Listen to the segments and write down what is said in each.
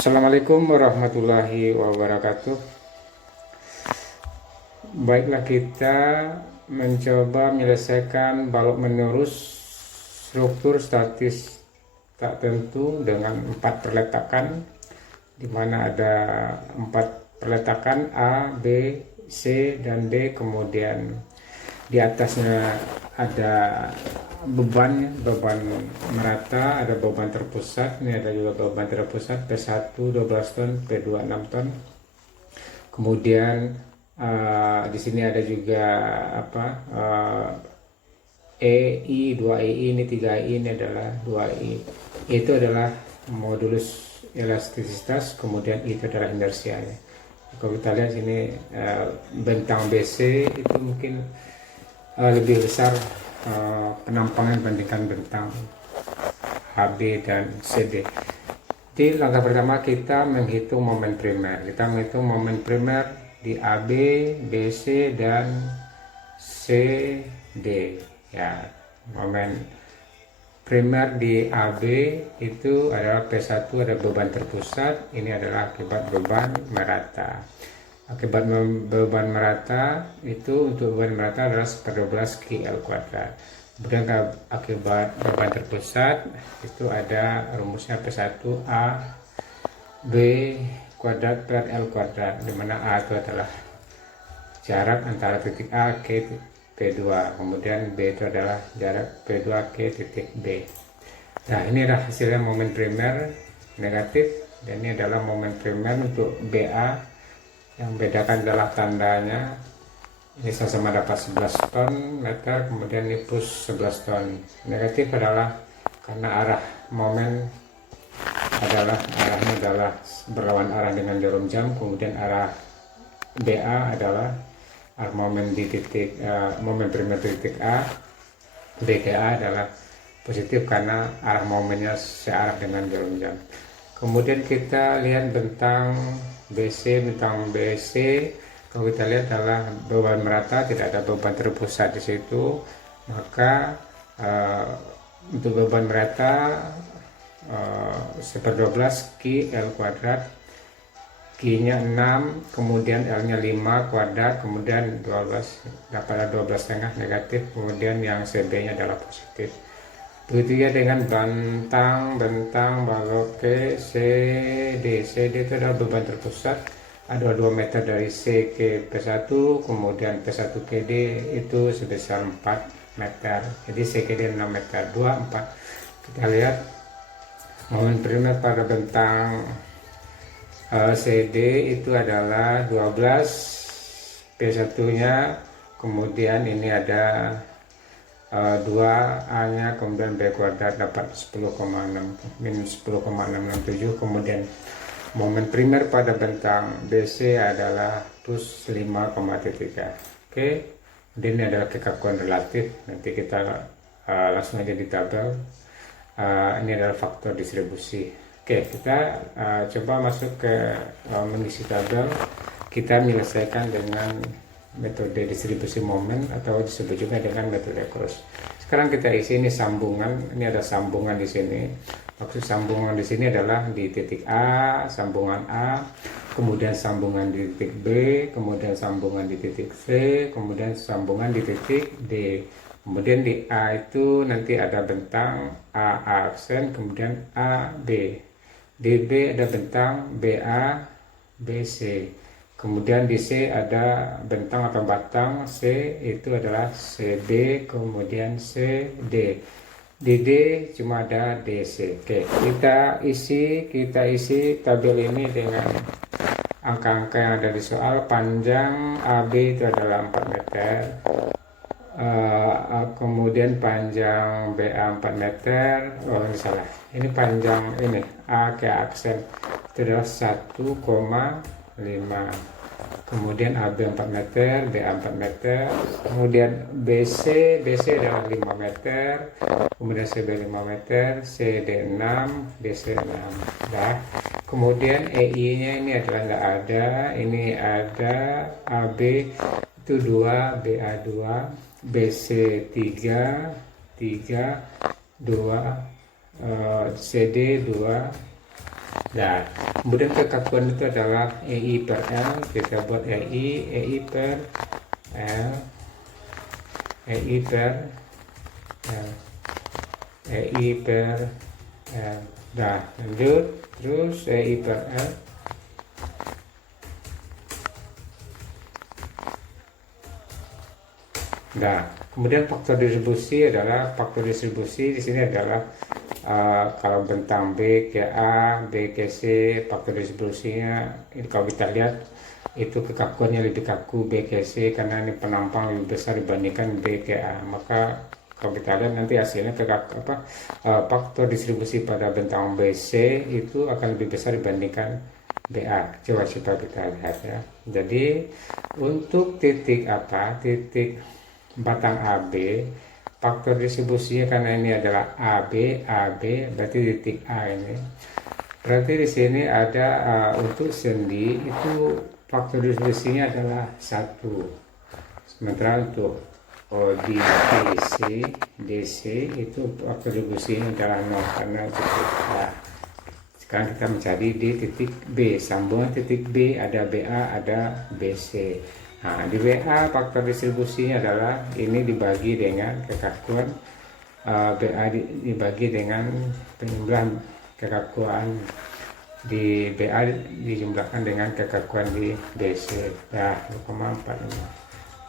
Assalamualaikum warahmatullahi wabarakatuh. Baiklah, kita mencoba menyelesaikan balok menerus struktur statis tak tentu dengan 4 perletakan, di mana ada 4 perletakan A, B, C, dan D. Kemudian di atasnya ada beban merata, ada beban terpusat, ini ada juga beban terpusat P1 12 ton, P2 6 ton. Kemudian di sini ada juga EI 2EI, ini 3I, ini adalah 2I. Itu adalah modulus elastisitas, kemudian itu adalah inersianya. Kalau kita lihat sini bentang BC itu mungkin lebih besar penampangan dibandingkan bentang HB dan CD. Di langkah pertama kita menghitung momen primer. Kita menghitung momen primer di AB, BC, dan CD. Ya, momen primer di AB itu adalah P1, ada beban terpusat. Ini adalah akibat beban merata. Akibat beban merata itu, untuk beban merata adalah 1/12 QL kuadrat. Kemudian akibat beban terpusat itu ada rumusnya P1A B kuadrat per L kuadrat, di mana A itu adalah jarak antara titik A ke P2, kemudian B itu adalah jarak P2 ke titik B. Nah, ini adalah hasilnya momen primer negatif, dan ini adalah momen primer untuk BA. Yang bedakan adalah tandanya, ini sama-sama dapat 11 ton meter, kemudian ini plus 11 ton. Negatif adalah karena arah momen arahnya adalah berlawan arah dengan jarum jam, kemudian arah BA adalah arah momen di titik momen primer titik A, BKA adalah positif karena arah momennya searah dengan jarum jam. Kemudian kita lihat bentang BC. Kalau kita lihat adalah beban merata, tidak ada beban terpusat di situ, maka untuk beban merata 1/12 QL kuadrat, Q-nya 6, kemudian L-nya 5 kuadrat, kemudian 12, dapat 12,5 negatif, kemudian yang CB-nya adalah positif. Begitu ya dengan bentang balok ke CD. CD itu adalah beban terpusat, ada 2 meter dari C ke P1, kemudian P1 ke D itu sebesar 4 meter. Jadi C ke D 6 meter, 2, 4. Kita lihat momen primer pada bentang CD itu adalah 12, P1 nya, kemudian ini ada 2A nya, kemudian B kuadrat dapat 10,6 minus 10,667. Kemudian momen primer pada bentang BC adalah plus 5,3. Oke, dan ini adalah kekakuan relatif. Nanti kita langsung aja di tabel. Ini adalah faktor distribusi. Oke, kita coba masuk ke mengisi tabel. Kita menyelesaikan dengan metode distribusi momen, atau disebut juga dengan metode cross. Sekarang kita isi ini sambungan. Ini ada sambungan di sini. Maksud sambungan di sini adalah di titik A, sambungan A, kemudian sambungan di titik B, kemudian sambungan di titik C, kemudian sambungan di titik D. Kemudian di A itu nanti ada bentang A aksen, kemudian AB. Di B ada bentang BA, BC. Kemudian di C ada bentang atau batang C, itu adalah CB, kemudian CD. Di D cuma ada DC. Oke, kita isi tabel ini dengan angka-angka yang ada di soal. Panjang AB itu adalah 4 meter. Kemudian panjang BA 4 meter. Oh, ini salah. Ini panjang ini A ke aksen itu adalah 1,5. Kemudian AB 4 meter, BA 4 meter, kemudian BC adalah 5 meter, kemudian CB 5 meter, CD 6, DC 6. Nah, kemudian EI nya ini adalah nggak ada, ini ada AB itu 2, BA 2, BC 3, 2, CD 2, Nah, kemudian kekakuan itu adalah EI per L. Kita buat EI per L, EI per L, EI per L. Nah, lanjut terus EI per L. Nah, kemudian faktor distribusi di sini adalah kalau bentang B ke A, B ke C, faktor distribusinya ini kalau kita lihat itu kekakuannya lebih kaku B ke C karena ini penampang lebih besar dibandingkan B ke A. Maka kalau kita lihat nanti hasilnya faktor distribusi pada bentang BC itu akan lebih besar dibandingkan BA. Coba kita lihat ya. Jadi untuk titik batang AB, faktor distribusinya karena ini adalah AB, berarti titik A ini. Berarti di sini ada untuk sendi itu faktor distribusinya adalah 1. Sementara untuk di DC itu faktor distribusinya adalah 0 karena titik A. Sekarang kita mencari di titik B, sambungan titik B ada BA, ada BC. Nah, di WA faktor distribusinya adalah ini dibagi dengan kekakuan BA dibagi dengan penjumlahan kekakuan di BA dijumlahkan dengan kekakuan di BC. Ya, 0,45.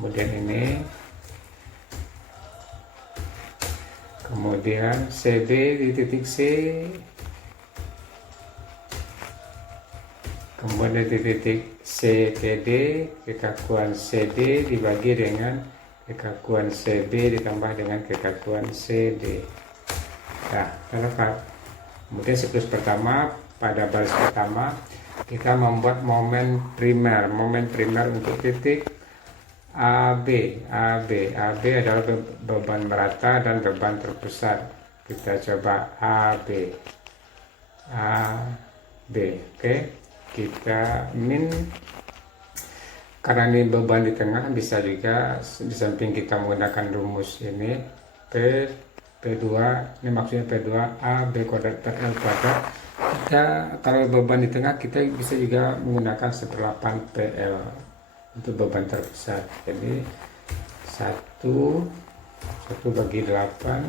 Kemudian ini, kemudian CB di titik C, kemudian di titik CTD, kekakuan CD dibagi dengan kekakuan CB ditambah dengan kekakuan CD. Nah, lengkap. Kemudian siklus pertama, pada baris pertama kita membuat momen primer untuk titik AB adalah beban merata dan beban terpusat. Kita coba AB, oke. Kita min, karena ini beban di tengah, bisa juga di samping kita menggunakan rumus ini P2, ini maksudnya P2 A B kuadrat per L kuadrat. Kita kalau beban di tengah kita bisa juga menggunakan 1/8 PL untuk beban terpusat. Jadi 1 bagi 8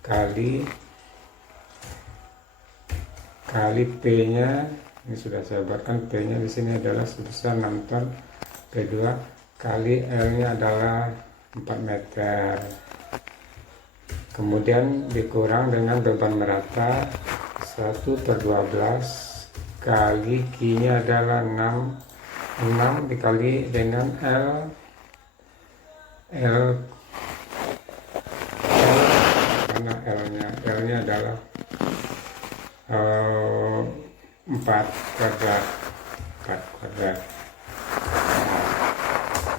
kali P nya, ini sudah saya buatkan, P nya di sini adalah sebesar 6 ton, P2 kali L nya adalah 4 meter. Kemudian dikurang dengan beban merata 1/12 kali Q nya adalah 6 dikali dengan L karena L nya adalah 4 kuadrat,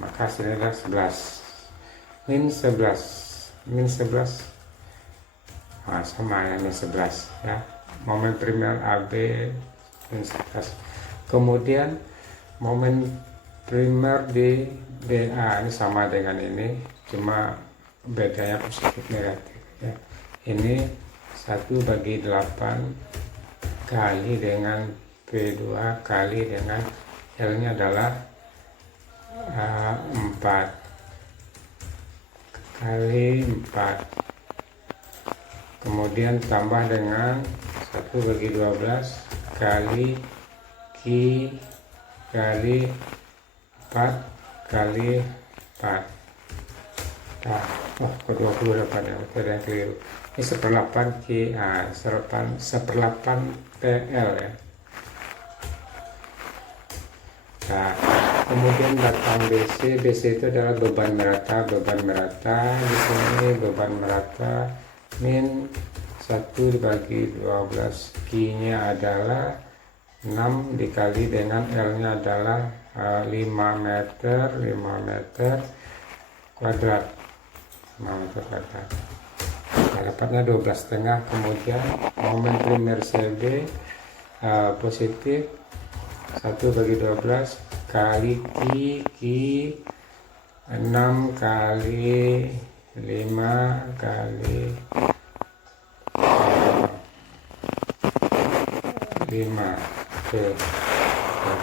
maka hasilnya adalah 11 min 11. Nah, sama ya, min 11 ya. Momen primer AB min 11. Kemudian momen primer di BA ini sama dengan ini, cuma bedanya positif negatif ya. Ini 1/8 kali dengan P2 kali dengan L nya adalah 4 kali 4, kemudian tambah dengan 1/12 kali Q kali 4 kali 4. Nah, kedua pada ada yang keliru. Ini 1/8 Q, 1/8 PL ya. Nah, kemudian batang BC itu adalah beban merata di sini beban merata min 1 dibagi 12, Q nya adalah 6 dikali dengan L nya adalah 5 meter kuadrat. Nah, dapatnya 12,5. Kemudian momen primer CB positif 1/12 kali Q 6 kali 5 kali 5 ke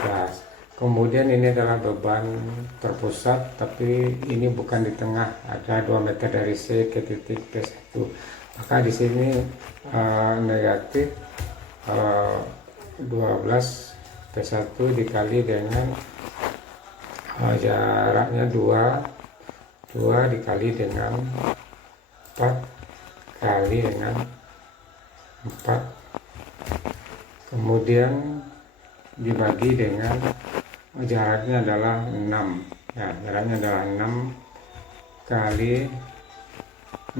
12. Kemudian ini adalah beban terpusat, tapi ini bukan di tengah, ada 2 meter dari C ke titik P1. Maka di sini negatif 12 P1 dikali dengan jaraknya 2 dikali dengan 4 kali dengan 4, kemudian dibagi dengan jaraknya adalah 6 ya, jaraknya adalah 6 kali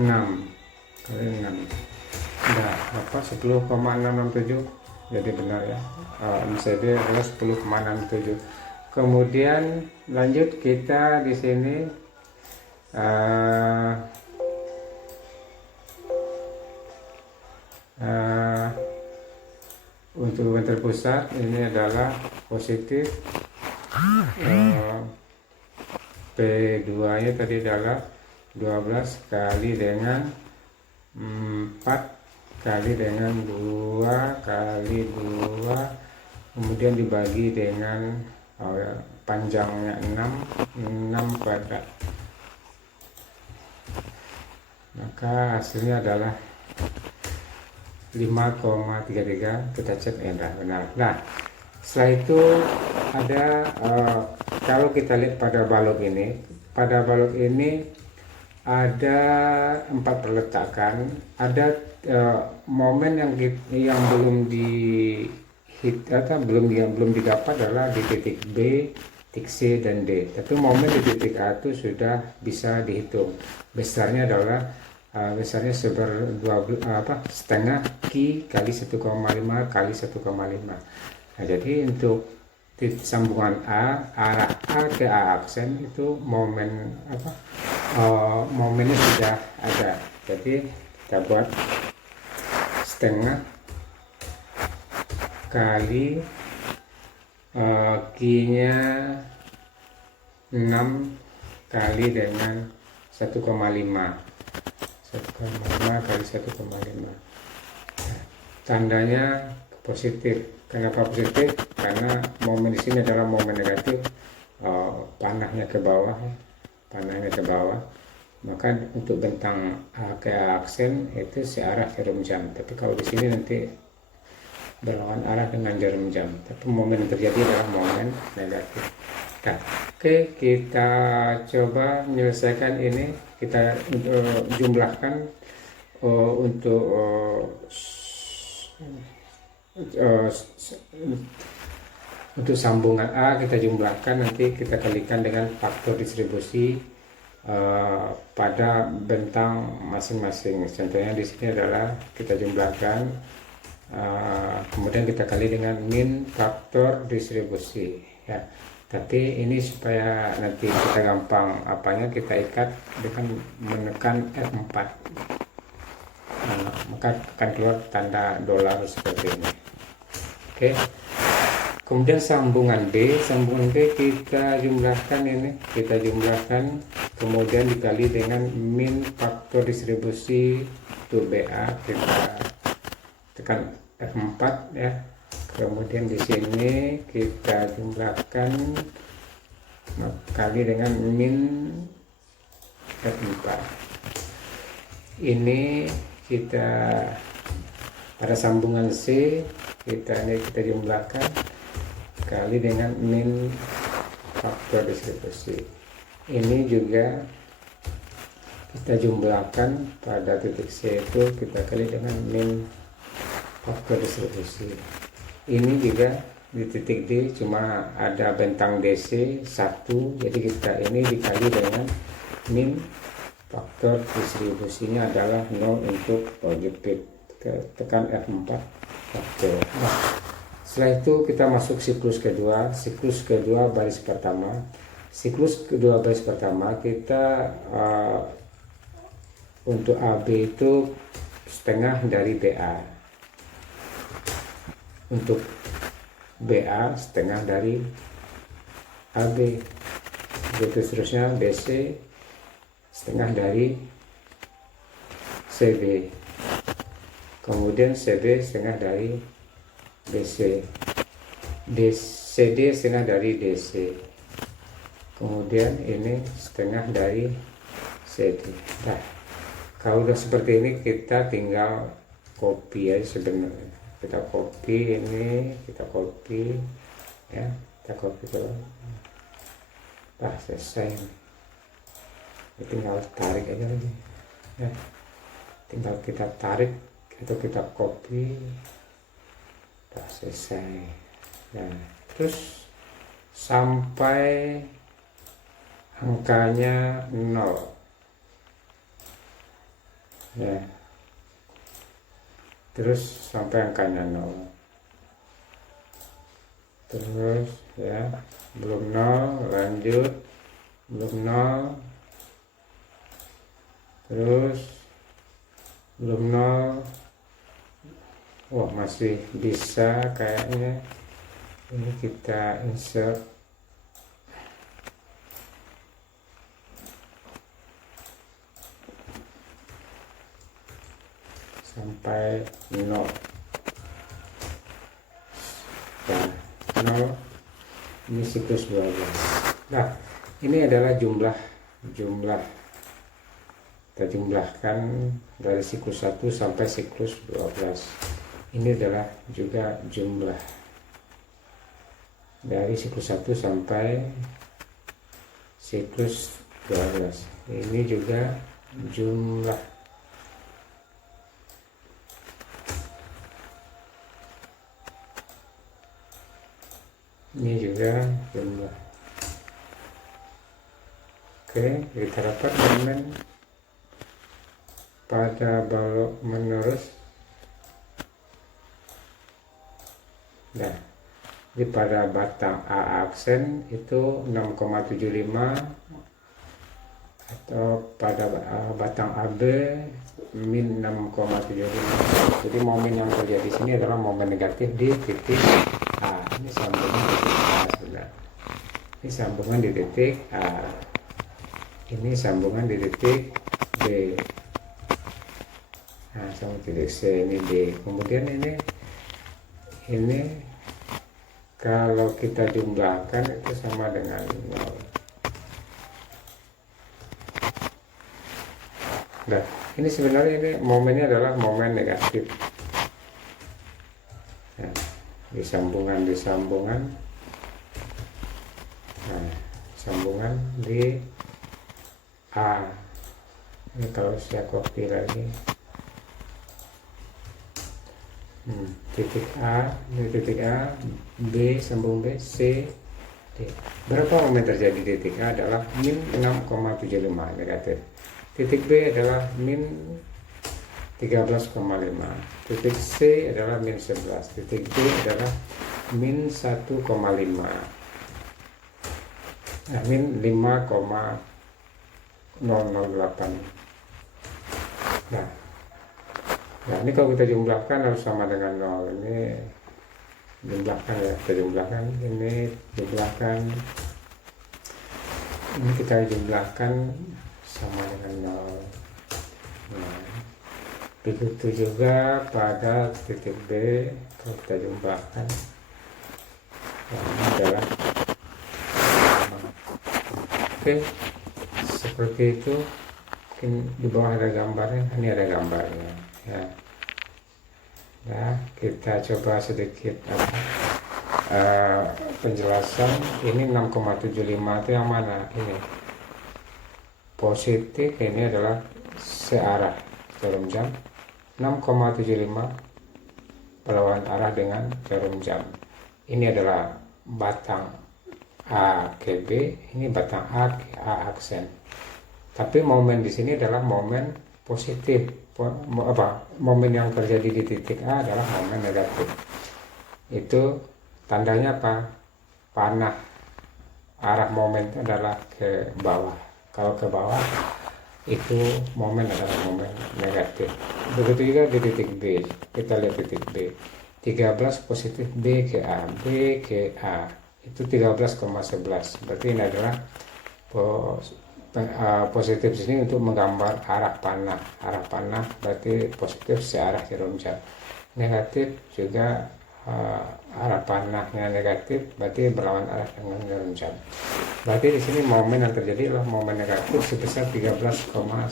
6 kali 6. Nah, apa 10,667, jadi benar ya, MCD adalah 10,67. Kemudian lanjut kita di sini untuk beban terpusat ini adalah positif, P2 nya tadi adalah 12 kali dengan 4 kali dengan 2 kali 2, kemudian dibagi dengan panjangnya 6 kuadrat, maka hasilnya adalah 5,33. Kita cek ya, benar. Nah, setelah itu ada kalau kita lihat pada balok ini, ada 4 perletakan, ada momen yang belum belum didapat adalah di titik B, titik C dan D. Tapi momen di titik A itu sudah bisa dihitung. Besarnya adalah setengah Q kali 1,5 kali 1,5. Nah, jadi untuk sambungan A, arah A ke A aksen itu momennya sudah ada. Jadi kita buat setengah kali Q nya 6 kali dengan 1,5 kali 1,5. Tandanya positif. Kenapa positif? Karena momen di sini adalah momen negatif, panahnya ke bawah, Maka untuk bentang A ke A aksen itu searah jarum jam. Tapi kalau di sini nanti berlawan arah dengan jarum jam. Tapi momen yang terjadi adalah momen negatif. Nah, oke, kita coba menyelesaikan ini. Kita jumlahkan untuk sambungan A, kita jumlahkan, nanti kita kalikan dengan faktor distribusi pada bentang masing-masing. Contohnya di sini adalah kita jumlahkan, kemudian kita kali dengan min faktor distribusi ya. Tapi ini supaya nanti kita gampang kita ikat dengan menekan F4, maka akan keluar tanda dolar seperti ini. Oke. Kemudian sambungan B kita jumlahkan, kemudian dikali dengan min faktor distribusi untuk BA, kita tekan F4 ya. Kemudian di sini kita jumlahkan kali dengan min F4. Ini kita pada sambungan C kita jumlahkan kali dengan min faktor distribusi. Ini juga kita jumlahkan pada titik C itu kita kali dengan min faktor distribusi. Ini juga di titik D cuma ada bentang DC 1, jadi kita ini dikali dengan min faktor distribusinya adalah 0 untuk positif. Tekan F4 faktor. Nah, setelah itu kita masuk siklus kedua baris pertama. Siklus kedua baris pertama kita untuk AB itu setengah dari BA. Untuk BA setengah dari AB, begitu seterusnya. BC setengah dari CB, kemudian CB setengah dari BC. CD setengah dari DC, kemudian ini setengah dari CD. Nah, kalau udah seperti ini kita tinggal copy aja sebenarnya. Kita copy ini, kita copy ya, kita copy dulu. Nah, selesai. Ini tinggal tarik aja lagi ya, tinggal kita tarik atau kita copy. Nah, selesai. Nah, terus sampai angkanya 0 ya, terus sampai angkanya 0, terus ya, belum 0, lanjut, belum 0, terus belum 0. Wah, masih bisa kayaknya. Ini kita insert sampai 0 ya, 0. Ini siklus 12. Nah, ini adalah jumlah kita jumlahkan dari siklus 1 sampai siklus 12. Ini adalah juga jumlah dari siklus 1 sampai siklus 12. Ini juga jumlah. Ini juga jumlah. Oke, kita dapat momen pada balok menerus. Nah, di pada batang A aksen itu 6,75, atau pada batang AB min 6,75. Jadi momen yang terjadi di sini adalah momen negatif di titik A. Ini sambungan di titik A sudah. Ini sambungan di titik A. Ini sambungan di titik B. Nah, sama titik C, ini D. Kemudian ini kalau kita jumlahkan itu sama dengan 0. Nah, ini sebenarnya ini momennya adalah momen negatif. Nah, disambungan. Nah, sambungan di A. Ini kalau saya copy lagi, titik A, ini titik A, B sambung B, C, D. Berapa momen terjadi di titik A adalah min 6,75 negatif. Titik B adalah min 13,5. Titik C adalah min 11. Titik D adalah min 1,5. Nah, min 5,008. Nah, ini kalau kita jumlahkan harus sama dengan 0. Ini jumlahkan ya, kita jumlahkan, ini jumlahkan, ini kita jumlahkan sama dengan 0. Nah, begitu juga pada titik B, kalau kita jumlahkan, nah, ini adalah sama. Oke, seperti itu. Mungkin di bawah ada gambarnya, ini ada gambarnya ya. Nah, kita coba sedikit penjelasan. Ini 6,75 itu yang mana? Ini positif, ini adalah searah jarum jam. 6,75 berlawanan arah dengan jarum jam. Ini adalah batang A ke B, ini batang A ke A aksen. Tapi momen di sini adalah momen positif. Momen yang terjadi di titik A adalah momen negatif. Itu tandanya apa? Panah. Arah momen itu adalah ke bawah. Kalau ke bawah itu momen adalah momen negatif. Begitu juga di titik B. Kita lihat titik B. 13 positif B ke A. B ke A. Itu 13,11. Berarti ini adalah positif di sini untuk menggambar arah panah. Arah panah berarti positif searah jarum jam. Negatif juga arah panahnya negatif, berarti berlawan arah dengan jarum jam. Berarti di sini momen yang terjadi adalah momen negatif sebesar 13,110.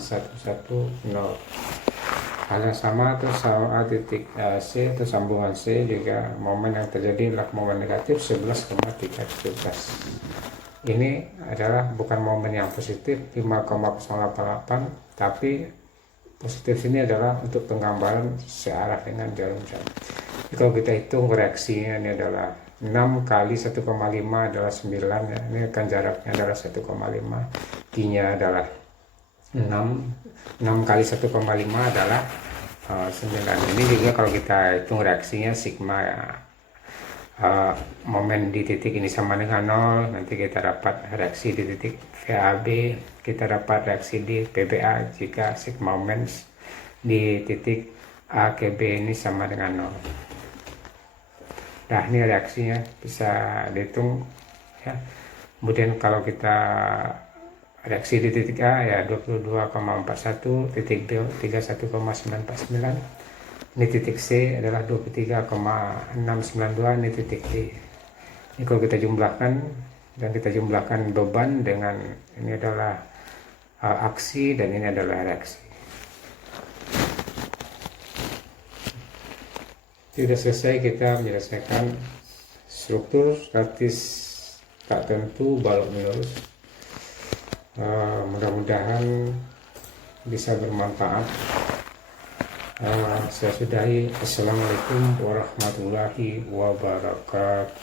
Hal yang sama atau sama titik C atau sambungan C juga momen yang terjadi adalah momen negatif 11,317. Ini adalah bukan momen yang positif 5,088, tapi positif ini adalah untuk penggambaran searah dengan jarum jam. Jadi kalau kita hitung reaksinya ini adalah 6 kali 1,5 adalah 9 ya. Ini kan jaraknya adalah 1,5, Q-nya adalah 6 kali 1,5 adalah 9. Ini juga kalau kita hitung reaksinya sigma ya, momen di titik ini sama dengan 0, nanti kita dapat reaksi di titik VAB, kita dapat reaksi di PBA jika sigma momen di titik A ke B ini sama dengan 0. Nah, ini reaksinya bisa dihitung ya. Kemudian kalau kita reaksi di titik A ya 22,41, titik B 31,949, ini titik C adalah 23,692, ini titik D. Ini kalau kita jumlahkan dan kita jumlahkan beban dengan ini adalah aksi dan ini adalah reaksi. Sudah selesai kita menyelesaikan struktur statis tak tentu balok lurus. Mudah-mudahan bisa bermanfaat. Saya sudahi. Assalamualaikum warahmatullahi wabarakatuh.